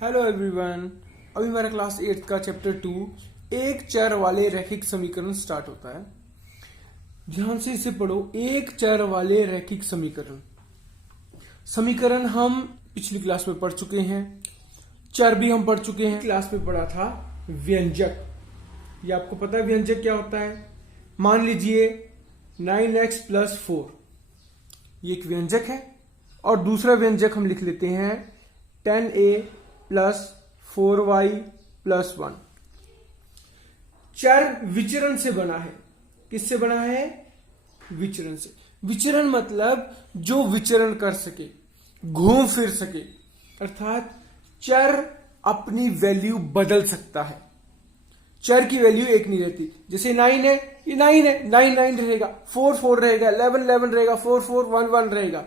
Hello everyone. अभी मेरा class 8 का चैप्टर 2 एक चर वाले रैखिक समीकरण स्टार्ट होता है। ध्यान से इसे पढ़ो। एक चर वाले रैखिक समीकरण हम पिछली क्लास में पढ़ चुके हैं। चर भी हम पढ़ चुके हैं। क्लास में पढ़ा था व्यंजक। ये आपको पता है व्यंजक क्या होता है। मान लीजिए 9x + 4 ये एक व्यंजक है और दूसरा व्यंजक हम लिख लेते हैं 10a + 4y + 1। चर विचरण से बना है। किससे बना है? विचरण से। विचरण मतलब जो विचरण कर सके, घूम फिर सके, अर्थात चर अपनी वैल्यू बदल सकता है। चर की वैल्यू एक नहीं रहती। जैसे 9 है, ये 9 है, 9 9 रहेगा, 4 4 रहेगा, 11 11 रहेगा, 4 4 1 1 रहेगा।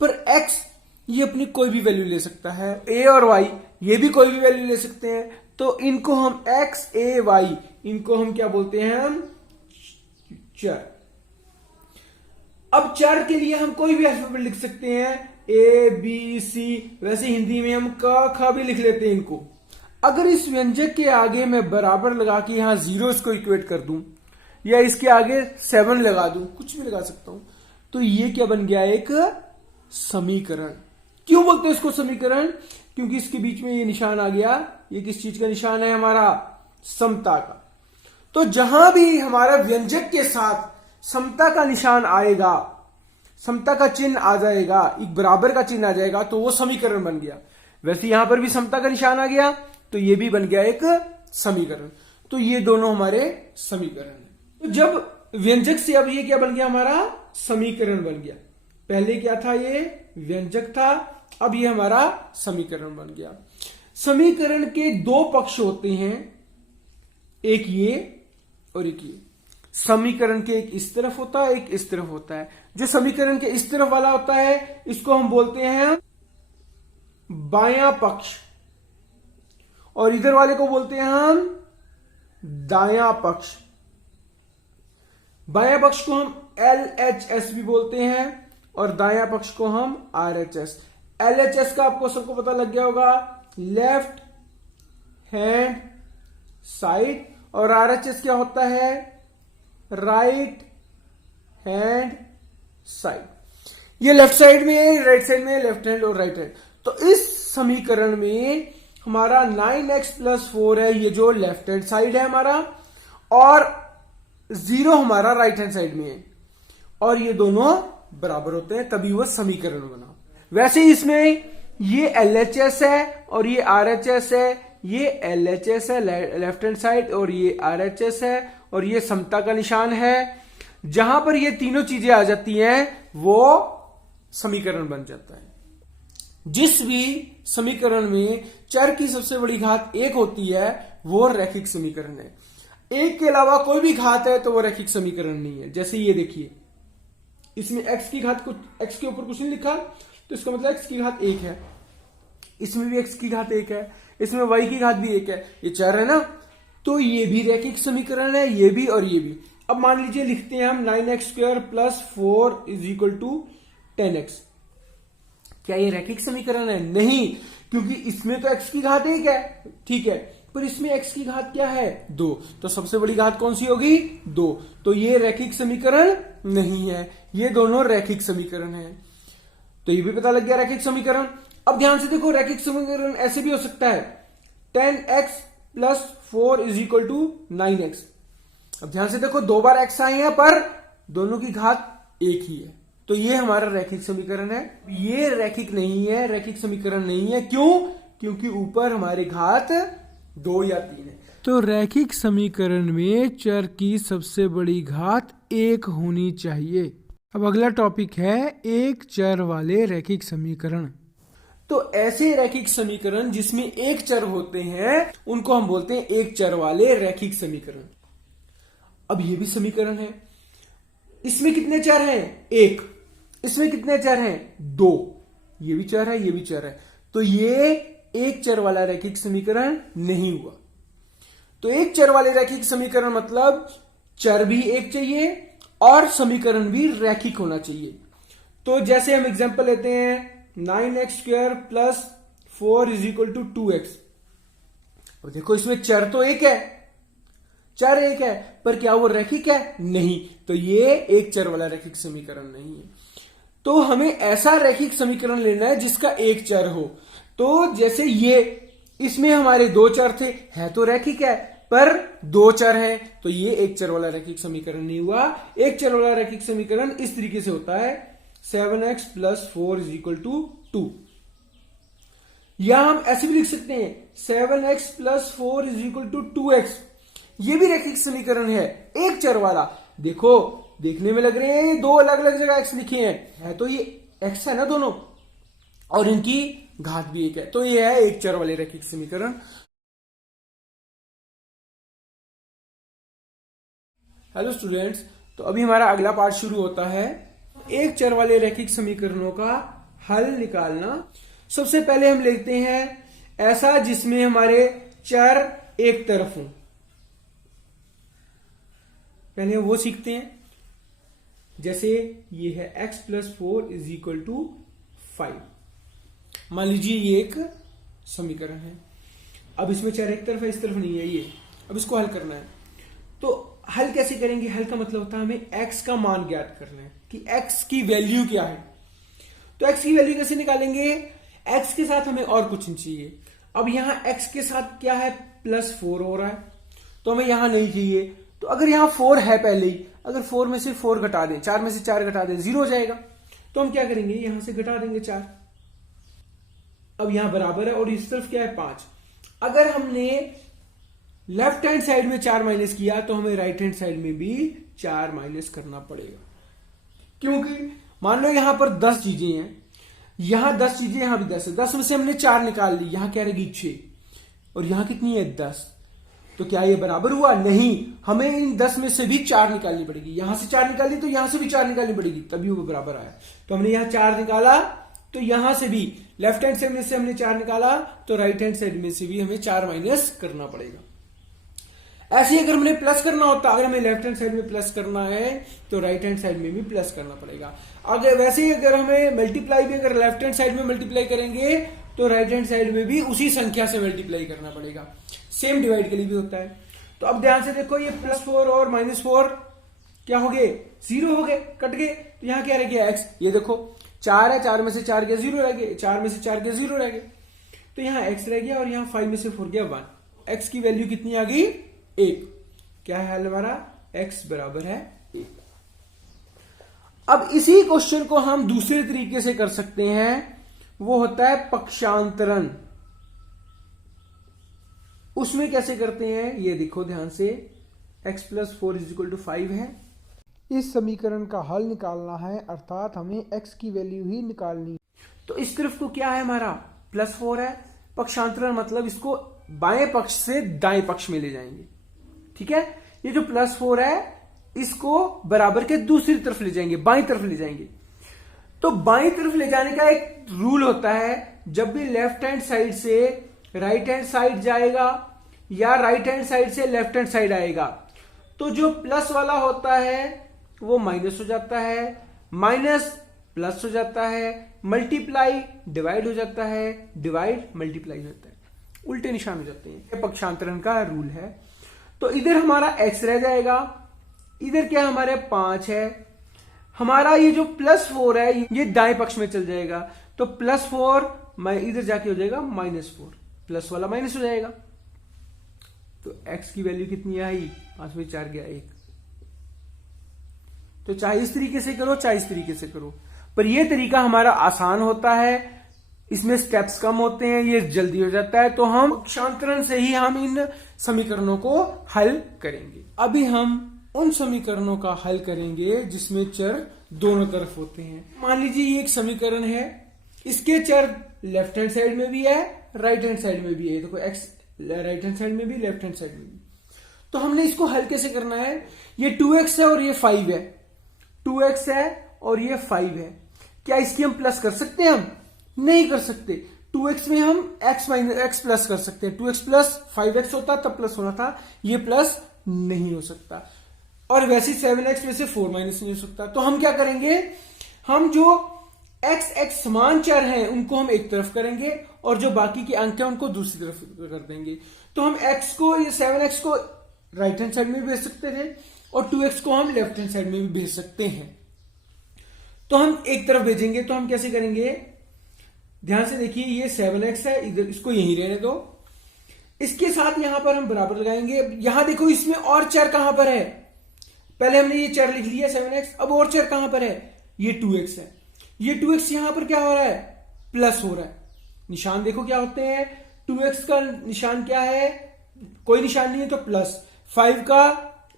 पर x ये अपनी कोई भी वैल्यू ले सकता है। a और y ये भी कोई भी वैल्यू ले सकते हैं। तो इनको हम x a y इनको हम क्या बोलते हैं? हम चर। अब चर के लिए हम कोई भी अल्फाबेट लिख सकते हैं, a b c। वैसे हिंदी में हम क ख भी लिख लेते हैं इनको। अगर इस व्यंजक के आगे मैं बराबर लगा के यहां 0 इसको इक्वेट कर दूं या इसके आगे 7 लगा दूं, कुछ भी लगा सकता हूं, तो ये क्या बन गया? एक समीकरण। क्यों बोलते हैं इसको समीकरण? क्योंकि इसके बीच में ये निशान आ गया। ये किस चीज का निशान है? हमारा समता का। तो जहां भी हमारा व्यंजक के साथ समता का निशान आएगा, समता का चिन्ह आ जाएगा, एक बराबर का चिन्ह आ जाएगा, तो वो समीकरण बन गया। वैसे यहां पर भी समता का निशान आ गया तो ये भी बन गया एक समीकरण। तो ये दोनों हमारे समीकरण है। तो जब व्यंजक से अब ये क्या बन गया? हमारा समीकरण बन गया। पहले क्या था? ये व्यंजक था, अब ये हमारा समीकरण बन गया। समीकरण के दो पक्ष होते हैं, एक ये और एक ये। समीकरण के एक इस तरफ होता है, एक इस तरफ होता है। जो समीकरण के इस तरफ वाला होता है इसको हम बोलते हैं बायां पक्ष और इधर वाले को बोलते हैं हम दायां पक्ष। बायां पक्ष को हम LHS भी बोलते हैं और दायां पक्ष को हम RHS। LHS का आपको सबको पता लग गया होगा, लेफ्ट हैंड साइड, और RHS क्या होता है? Right hand side. ये लेफ्ट साइड में है, राइट साइड में लेफ्ट हैंड और राइट हैंड। तो इस समीकरण में हमारा 9x + 4 है, ये जो लेफ्ट हैंड साइड है हमारा, और 0 हमारा राइट हैंड साइड में है, और ये दोनों बराबर होते हैं, तभी वह समीकरण बना। वैसे इसमें ये LHS है और ये RHS है। ये LHS है लेफ्ट हैंड साइड और ये RHS है और ये समता का निशान है। जहां पर ये तीनों चीजें आ जाती हैं वो समीकरण बन जाता है। जिस भी समीकरण में चर की सबसे बड़ी घात 1 होती है वो रैखिक समीकरण है। 1 के अलावा कोई भी घात है तो वो रैखिक समीकरण नहीं है। जैसे ये देखिए, इसमें x की घात x के ऊपर कुछ नहीं लिखा तो इसका मतलब x की घात 1 है। इसमें भी x की घात 1 है, इसमें y की घात भी 1 है। ये चर है ना, तो ये भी रैखिक समीकरण है, ये भी और ये भी। अब मान लीजिए लिखते हैं हम 9x² + 4 = 10x। क्या ये रैखिक समीकरण है? नहीं, क्योंकि इसमें तो x की घात 1 है, ठीक है, पर इसमें x की घात क्या है? 2। तो सबसे बड़ी घात कौन सी होगी? 2। तो ये रैखिक समीकरण नहीं है। ये दोनों रैखिक समीकरण है। तो ये भी पता लग गया रैखिक समीकरण। अब ध्यान से देखो, रैखिक समीकरण ऐसे भी हो सकता है 10x + 4 = 9x। अब ध्यान से देखो, 2 बार x आए हैं पर दोनों की घात 1 ही है, तो ये हमारा रैखिक समीकरण है। ये रैखिक नहीं है, रैखिक समीकरण नहीं है। क्यों? क्योंकि ऊपर हमारी घात 2 या 3 है। तो रैखिक समीकरण में चर की सबसे बड़ी घात 1 होनी चाहिए। अब अगला टॉपिक है एक चर वाले रैखिक समीकरण। तो ऐसे रैखिक समीकरण जिसमें एक चर होते हैं उनको हम बोलते हैं एक चर वाले रैखिक समीकरण। अब ये भी समीकरण है। इसमें कितने चर हैं? 1। इसमें कितने चर हैं? 2। ये भी चर है, ये भी चर है। तो ये एक चर वाला रैखिक समीकरण नहीं हुआ। तो एक चर वाले रैखिक समीकरण मतलब चर भी एक चाहिए और समीकरण भी रैखिक होना चाहिए। तो जैसे हम एग्जांपल लेते हैं 9x² + 4 is equal to 2x। और देखो इसमें चर तो एक है, चर एक है, पर क्या वो रैखिक है? नहीं। तो ये एक चर वाला रैखिक समीकरण नहीं है। तो हमें ऐसा रैखिक समीकरण लेना है जिसका एक चर हो। तो जैसे ये, इसमें हमारे दो चर थे, है तो रैखिक है, पर दो चर है, तो ये एक चर वाला रैखिक समीकरण नहीं हुआ। एक चर वाला रैखिक समीकरण इस तरीके से होता है 7x + 4 = 2। या हम ऐसे भी लिख सकते हैं 7x + 4 = 2x। ये भी रैखिक समीकरण है, एक चर वाला। देखो देखने में लग रहे हैं दो अलग अलग जगह x लिखे हैं, है तो ये x है ना दोनों, और इनकी घात भी एक है, तो ये है एक चर वाले रैखिक समीकरण। हेलो स्टूडेंट्स, तो अभी हमारा अगला पार्ट शुरू होता है, एक चर वाले रैखिक समीकरणों का हल निकालना। सबसे पहले हम लेते हैं ऐसा जिसमें हमारे चर एक तरफ हों। पहले वो सीखते हैं। जैसे ये है x + 4 = 5। मान लीजिए ये एक समीकरण है। अब इसमें चर एक तरफ है, इस तरफ नहीं है ये। अब इसको हल करना है, तो हल कैसे करेंगे? हल का मतलब होता है हमें x का मान ज्ञात करना है कि x की वैल्यू क्या है। तो x की वैल्यू कैसे निकालेंगे? x के साथ हमें और कुछ नहीं चाहिए। अब यहां x के साथ क्या है? +4 हो रहा है, तो हमें यहां नहीं चाहिए। तो अगर यहां 4 है पहले ही, अगर 4 में से 4 घटा दें, 4 में से 4 घटा दें, 0 हो जाएगा। तो हम क्या करेंगे? यहां से घटा देंगे 4। अब यहां बराबर है और इस तरफ क्या है? 5। अगर हमने लेफ्ट हैंड साइड में 4 माइनस किया तो हमें राइट हैंड साइड में भी 4 माइनस करना पड़ेगा, क्योंकि मान लो यहां पर 10 चीजें हैं, यहां 10 चीजें, यहां भी 10 है। 10 में से हमने 4 निकाल ली, यहां क्या रहेगी? 6, और यहां कितनी है? 10। तो क्या ये बराबर हुआ? नहीं, हमें इन 10 में से भी 4 निकालनी पड़ेगी। यहां से 4 निकाली तो यहां से भी 4 निकालनी पड़ेगी, तभी वो बराबर आया। तो हमने यहां 4 निकाला, तो यहां से भी लेफ्ट हैंड साइड में से हमने 4 निकाला, तो राइट हैंड साइड में से भी हमें 4 माइनस करना पड़ेगा। ऐसे ही अगर हमने प्लस करना होता, अगर हमें लेफ्ट हैंड साइड में प्लस करना है तो राइट हैंड साइड में भी प्लस करना पड़ेगा। अगर वैसे ही अगर हमें मल्टीप्लाई भी अगर लेफ्ट हैंड साइड में मल्टीप्लाई करेंगे तो राइट हैंड साइड में भी उसी संख्या से मल्टीप्लाई करना पड़ेगा। सेम डिवाइड के लिए भी होता है। तो अब ध्यान से देखो, ये +4 और -4 क्या हो गए? 0 हो गए, कट गए। तो यहां क्या रह गया? x। ये देखो 4 है, 4 में से 4 गया 0 रह गए, 4 में से 4 गया 0 रह गए, तो यहां x रह गया, और यहां 5 में से 4 गया 1। x की वैल्यू कितनी आ गई? 1। क्या है हल हमारा? x बराबर है 1। अब इसी क्वेश्चन को हम दूसरे तरीके से कर सकते हैं, वो होता है पक्षांतरण। उसमें कैसे करते हैं ये देखो ध्यान से। x + 4 = 5 है। इस समीकरण का हल निकालना है, अर्थात हमें x की वैल्यू ही निकालनी। तो इस तरफ को क्या है हमारा? +4 है। पक्षांतरण मतलब इसको बाएं पक्ष से दाएं पक्ष में ले जाएंगे, ठीक है। ये जो +4 है इसको बराबर के दूसरी तरफ ले जाएंगे, बाईं तरफ ले जाएंगे। तो बाईं तरफ ले जाने का एक रूल होता है, जब भी लेफ्ट हैंड साइड से राइट हैंड साइड जाएगा या राइट हैंड साइड से लेफ्ट हैंड साइड आएगा, तो जो प्लस वाला होता है वो माइनस हो जाता है, माइनस प्लस हो जाता है, मल्टीप्लाई डिवाइड हो जाता है, डिवाइड मल्टीप्लाई हो जाता है, उल्टे निशान हो जाते हैं। ये पक्षांतरण का रूल है। तो इधर हमारा x रह जाएगा, इधर क्या हमारे 5 है, हमारा ये जो +4 है ये दाएं पक्ष में चल जाएगा, तो +4 इधर जाके हो जाएगा -4, प्लस वाला माइनस हो जाएगा। तो x की वैल्यू कितनी आई? 5 में 4 गया 1। तो चाहे इस तरीके से करो चाहे इस तरीके से करो, पर यह तरीका हमारा आसान होता है, इसमें स्टेप्स कम होते हैं, ये जल्दी हो जाता है। तो हम पक्षांतरण से ही हम इन समीकरणों को हल करेंगे। अभी हम उन समीकरणों का हल करेंगे जिसमें चर दोनों तरफ होते हैं। मान लीजिए ये एक समीकरण है, इसके चर लेफ्ट हैंड साइड में भी है, राइट हैंड साइड में भी है। देखो x राइट हैंड साइड में भी, लेफ्ट हैंड साइड में भी। तो हमने इसको हल कैसे करना है? ये 2x है और ये 5 है, 2x है और ये 5 है। क्या इसकी हम प्लस कर सकते हैं? हम नहीं कर सकते। 2x में हम x प्लस कर सकते हैं। 2x प्लस 5x होता तब प्लस होना था, ये प्लस नहीं हो सकता। और वैसे 7x में से 4 माइनस नहीं हो सकता। तो हम क्या करेंगे? हम जो एक्स एक्स समान चर हैं उनको हम एक तरफ करेंगे और जो बाकी के अंक हैं उनको दूसरी तरफ कर देंगे। तो हम एक्स को, ये 7x को राइट हैंड साइड में भी भेज सकते थे और 2x को हम लेफ्ट हैंड साइड में भी भेज सकते हैं। तो हम एक तरफ भेजेंगे तो हम कैसे करेंगे, ध्यान से देखिए, ये 7x है, इधर इसको यहीं रहने दो, इसके साथ यहां पर हम बराबर लगाएंगे। यहां देखो इसमें और चर कहां पर है, पहले हमने ये चर लिख लिया 7x, अब और चर कहां पर है, ये 2x है। ये 2x यहां पर क्या हो रहा है, प्लस हो रहा है। निशान देखो क्या होते हैं, 2x का निशान क्या है, कोई निशान नहीं है तो प्लस, 5 का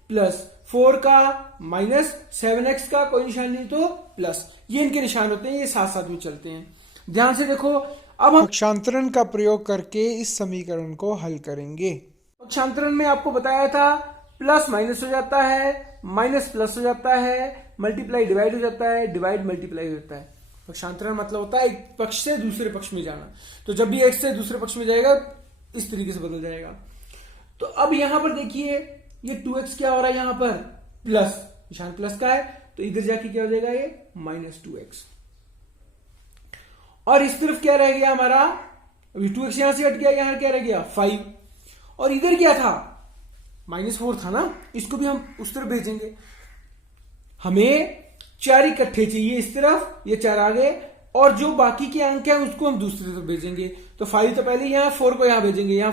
प्लस, 4 का माइनस, 7x का कोई निशान नहीं तो प्लस, ये इनके निशान होते हैं, ये साथ साथ में चलते हैं। ध्यान से देखो, अब हम पक्षांतरण का प्रयोग करके इस समीकरण को हल करेंगे। पक्षांतरण में आपको बताया था प्लस माइनस हो जाता है, माइनस प्लस हो जाता है, मल्टीप्लाई डिवाइड हो जाता है, डिवाइड मल्टीप्लाई हो जाता है। पक्षांतरण मतलब होता है एक पक्ष से दूसरे पक्ष में जाना। तो जब भी एक से दूसरे पक्ष में जाएगा इस तरीके से बदल जाएगा। तो अब यहां पर देखिए, ये 2x क्या हो रहा है, यहां पर प्लस, निशान प्लस का है, तो इधर जाके क्या हो जाएगा, ये माइनस 2x। और इस तरफ क्या रह गया हमारा, अभी 2x यहां से हट गया, यहां क्या रह गया 5, और इधर क्या था -4 था ना, इसको भी हम उस तरफ भेजेंगे। हमें 4 इकट्ठे चाहिए इस तरफ, ये 4 आ गए, और जो बाकी के अंक है उसको हम दूसरी तरफ भेजेंगे। तो 5 तो पहले यहां, 4 को यहां भेजेंगे, यहां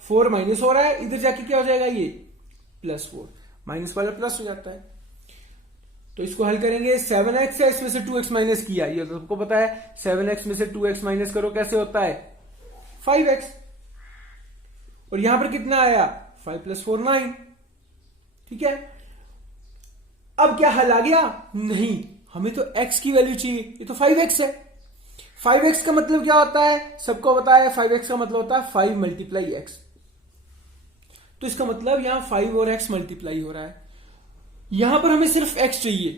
4 माइनस हो रहा है, इधर जाके क्या हो जाएगा, ये +4, माइनस वाला प्लस हो जाता है। तो इसको हल करेंगे, 7x है, इसमें से 2x माइनस किया, ये तो सबको पता है, 7x में से 2x माइनस करो कैसे होता है, 5x, और यहां पर कितना आया, 5 + 4 9। ठीक है, अब क्या हल आ गया, नहीं, हमें तो x की वैल्यू चाहिए, ये तो 5x है। 5x का मतलब क्या होता है, सबको पता है, 5x का मतलब होता है 5 × x। तो इसका मतलब यहां 5 और x मल्टीप्लाई हो रहा है, यहां पर हमें सिर्फ x चाहिए,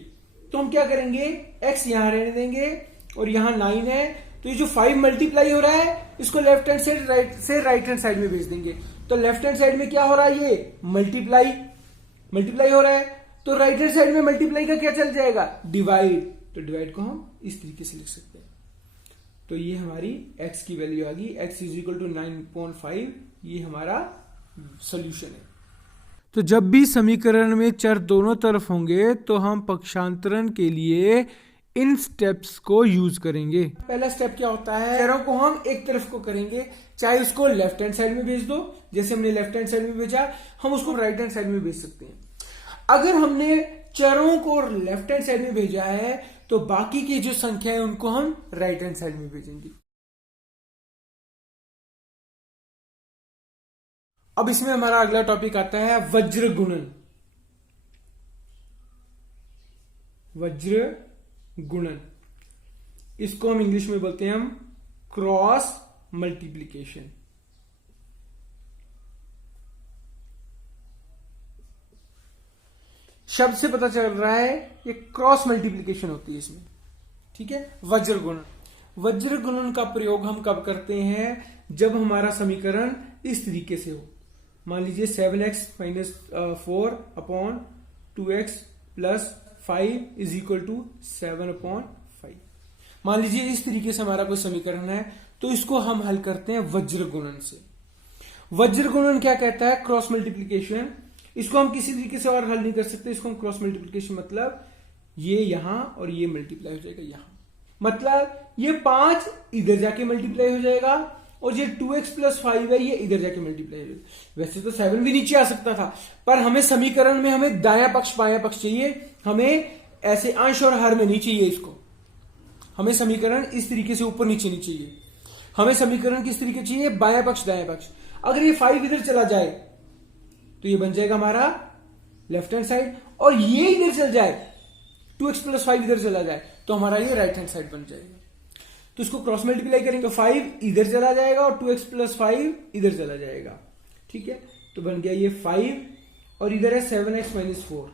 तो हम क्या करेंगे, x यहां रहने देंगे, और यहां 9 है, तो ये जो 5 मल्टीप्लाई हो रहा है इसको लेफ्ट हैंड से राइट हैंड साइड में भेज देंगे। तो लेफ्ट हैंड साइड में क्या हो रहा है, ये मल्टीप्लाई हो रहा है, तो राइट हैंड साइड में मल्टीप्लाई का क्या चल जाएगा, डिवाइड। तो डिवाइड को हम इस तरीके से लिख सकते हैं। तो ये हमारी x की वैल्यू आ गई, x = 9.5, ये हमारा सोल्यूशन है। तो जब भी समीकरण में चर दोनों तरफ होंगे तो हम पक्षांतरण के लिए इन स्टेप्स को यूज करेंगे। पहला स्टेप क्या होता है, चरों को हम एक तरफ को करेंगे, चाहे उसको लेफ्ट हैंड साइड में भेज दो, जैसे हमने लेफ्ट हैंड साइड में भेजा, हम उसको राइट हैंड साइड में भेज सकते हैं। अगर हमने चरों को लेफ्ट हैंड साइड में भेजा है तो बाकी की जो संख्या है उनको हम राइट हैंड साइड में भेजेंगे। अब इसमें हमारा अगला टॉपिक आता है वज्र गुणन। वज्र गुणन, इसको हम इंग्लिश में बोलते हैं हम क्रॉस मल्टीप्लीकेशन। शब्द से पता चल रहा है ये क्रॉस मल्टीप्लीकेशन होती है इसमें। ठीक है, वज्र गुणन। वज्र गुणन का प्रयोग हम कब करते हैं, जब हमारा समीकरण इस तरीके से हो। मान लीजिए 7x - 4 अपॉन 2x + 5 = 7/5। मान लीजिए इस तरीके से हमारा कोई समीकरण है, तो इसको हम हल करते हैं वज्र गुणन से। वज्र गुणन क्या कहता है, क्रॉस मल्टीप्लीकेशन। इसको हम किसी तरीके से और हल नहीं कर सकते, इसको हम क्रॉस मल्टीप्लीकेशन मतलब ये यहां और ये मल्टीप्लाई हो जाएगा यहां, मतलब ये 5 इधर जाके मल्टीप्लाई हो जाएगा और ये 2x + 5 है ये इधर जाके मल्टीप्लाई हो जाएगा। वैसे तो 7 भी नीचे आ सकता था, पर हमें समीकरण में हमें दायां पक्ष बायां पक्ष चाहिए, हमें ऐसे अंश और हर में नहीं चाहिए। इसको हमें समीकरण इस तरीके से ऊपर नीचे नहीं चाहिए, हमें समीकरण किस तरीके चाहिए, बायां पक्ष दायां पक्ष। अगर ये 5 इधर चला जाए तो ये बन जाएगा हमारा लेफ्ट हैंड साइड, और ये इधर चल जाए 2x + 5 इधर चला जाए तो हमारा ये राइट हैंड साइड बन जाएगा। तो इसको क्रॉस मल्टीप्लाई करेंगे, 5 इधर चला जाएगा और 2x + 5 इधर चला जाएगा। ठीक है, तो बन गया ये 5 और इधर है 7x - 4,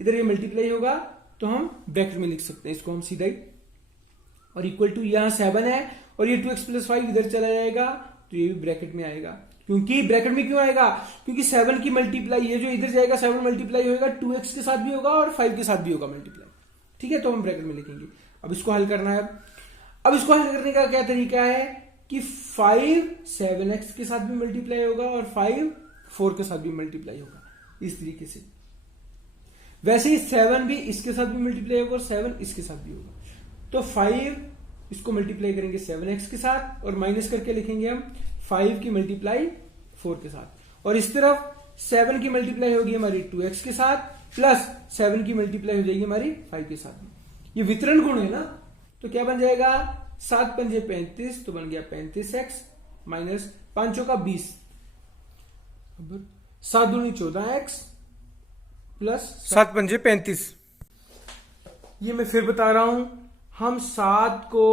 इधर ये मल्टीप्लाई होगा तो हम ब्रैकेट में लिख सकते हैं इसको हम सीधा ही, और इक्वल टू यहां 7 है और ये 2x + 5 इधर चला जाएगा तो ये भी ब्रैकेट में आएगा। क्योंकि ब्रैकेट में क्यों आएगा, क्योंकि 7 की मल्टीप्लाई, ये जो इधर जाएगा 7 मल्टीप्लाई होगा 2x के साथ भी होगा और 5 के साथ भी होगा मल्टीप्लाई। ठीक है, तो हम ब्रैकेट में लिखेंगे। अब इसको हल करना है, अब इसको हल करने का क्या तरीका है कि 5 7x के साथ भी मल्टीप्लाई होगा और 5 4 के साथ भी मल्टीप्लाई होगा, इस तरीके से। वैसे ही 7 भी इसके साथ भी मल्टीप्लाई होगा और 7 इसके साथ भी होगा। तो 5 इसको मल्टीप्लाई करेंगे 7x के साथ और माइनस करके लिखेंगे हम 5 की मल्टीप्लाई 4 के साथ, और इस तरफ 7 की मल्टीप्लाई होगी हमारी 2x के साथ प्लस 7 की मल्टीप्लाई हो जाएगी हमारी 5 के साथ। ये वितरण गुण है ना, तो क्या बन जाएगा 7 पंजे 35, तो बन गया 35x माइनस 5 का 20, 7 दूनी 14x प्लस 7 पंजे 35। ये मैं फिर बता रहा हूं, हम 7 को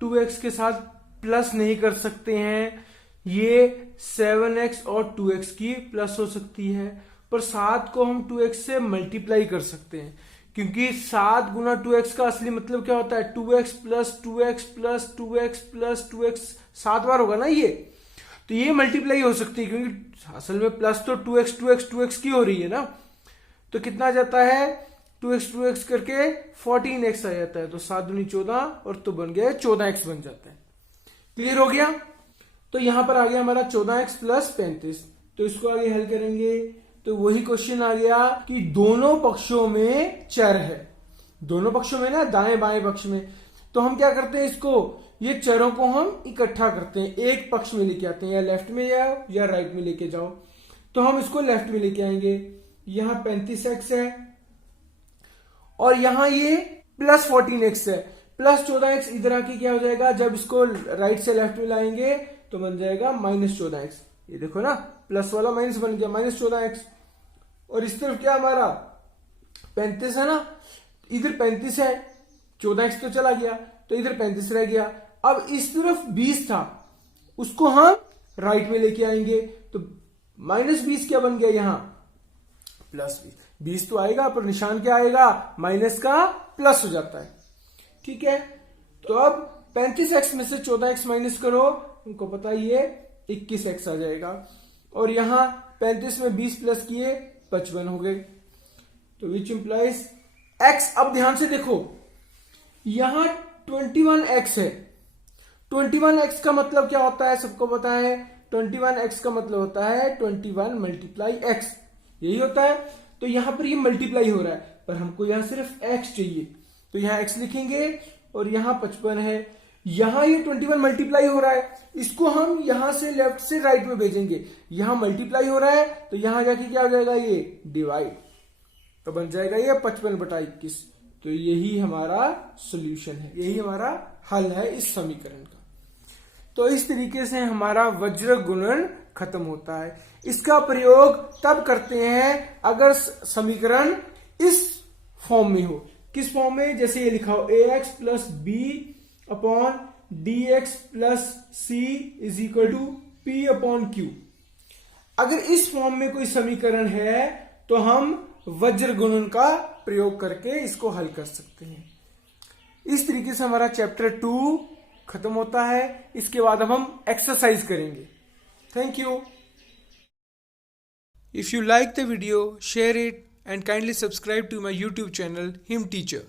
2x के साथ प्लस नहीं कर सकते हैं, ये 7x और 2x की प्लस हो सकती है, पर 7 को हम 2x से मल्टीप्लाई कर सकते हैं, क्योंकि 7 गुना 2x का असली मतलब क्या होता है 2x plus 2x plus 2x plus 2x, 7 बार होगा ना ये, तो ये मल्टीप्लाई हो सकती है, क्योंकि असल में प्लस तो 2x 2x 2x की हो रही है ना, तो कितना जाता है 2x करके 14x आ जाता है, तो 7 दूनी 14 और तो बन गया 14x बन जाता है। क्लियर हो गया? तो यहां पर आ गया हमारा 14x प्लस 35, तो इसको आगे हल करेंगे तो वही क्वेश्चन आ गया कि दोनों पक्षों में चर है, दोनों पक्षों में ना, दाएं बाएं पक्ष में, तो हम क्या करते हैं इसको, ये चरों को हम इकट्ठा करते हैं, एक पक्ष में लेके आते हैं, या लेफ्ट में जाओ या राइट में लेके जाओ, तो हम इसको लेफ्ट में लेके आएंगे। यहां 35x है और यहां ये प्लस 14x है, प्लस 14x इधर आके क्या हो जाएगा, जब इसको राइट से लेफ्ट में लाएंगे तो बन जाएगा माइनस 14x। ये देखो ना, प्लस वाला माइनस बन गया माइनस 14x, और इस तरफ क्या हमारा 35 है ना, इधर 35 है, 14x तो चला गया, तो इधर 35 रह गया। अब इस तरफ 20 था, उसको हम राइट में लेके आएंगे, तो माइनस 20 क्या बन गया यहां प्लस 20 तो आएगा, पर निशान क्या आएगा, माइनस का प्लस हो जाता है। ठीक है, तो अब 35x में से 14x माइनस करो, उनको पता ही है 21x आ जाएगा, और यहां 35 में 20 प्लस किए 55 हो गए, तो विच इंप्लाइज x। अब ध्यान से देखो, यहां 21x है, 21x का मतलब क्या होता है, सबको पता है, 21x का मतलब होता है 21 मल्टीप्लाई x, यही होता है। तो यहां पर ये मल्टीप्लाई हो रहा है, पर हमको यहां सिर्फ x चाहिए, तो यहां x लिखेंगे, और यहां 55 है, यहां ये 21 मल्टीप्लाई हो रहा है, इसको हम यहां से लेफ्ट से राइट में भेजेंगे, यहां मल्टीप्लाई हो रहा है, तो यहां जाके क्या हो जाएगा, ये डिवाइड, तो बन जाएगा ये 55/21। तो यही हमारा सॉल्यूशन है, यही हमारा हल है इस समीकरण का। तो इस तरीके से हमारा वज्र गुणन खत्म होता है। इसका प्रयोग तब करते हैं अगर समीकरण इस फॉर्म में हो। किस फॉर्म में, जैसे ये लिखा हो ax plus b upon dx plus c is equal to p upon q। अगर इस फॉर्म में कोई समीकरण है तो हम वज्र गुणन का प्रयोग करके इसको हल कर सकते हैं। इस तरीके से हमारा चैप्टर 2 खत्म होता है। इसके बाद अब हम एक्सरसाइज करेंगे। Thank you. If you like the video, share it and kindly subscribe to my YouTube channel, Him Teacher.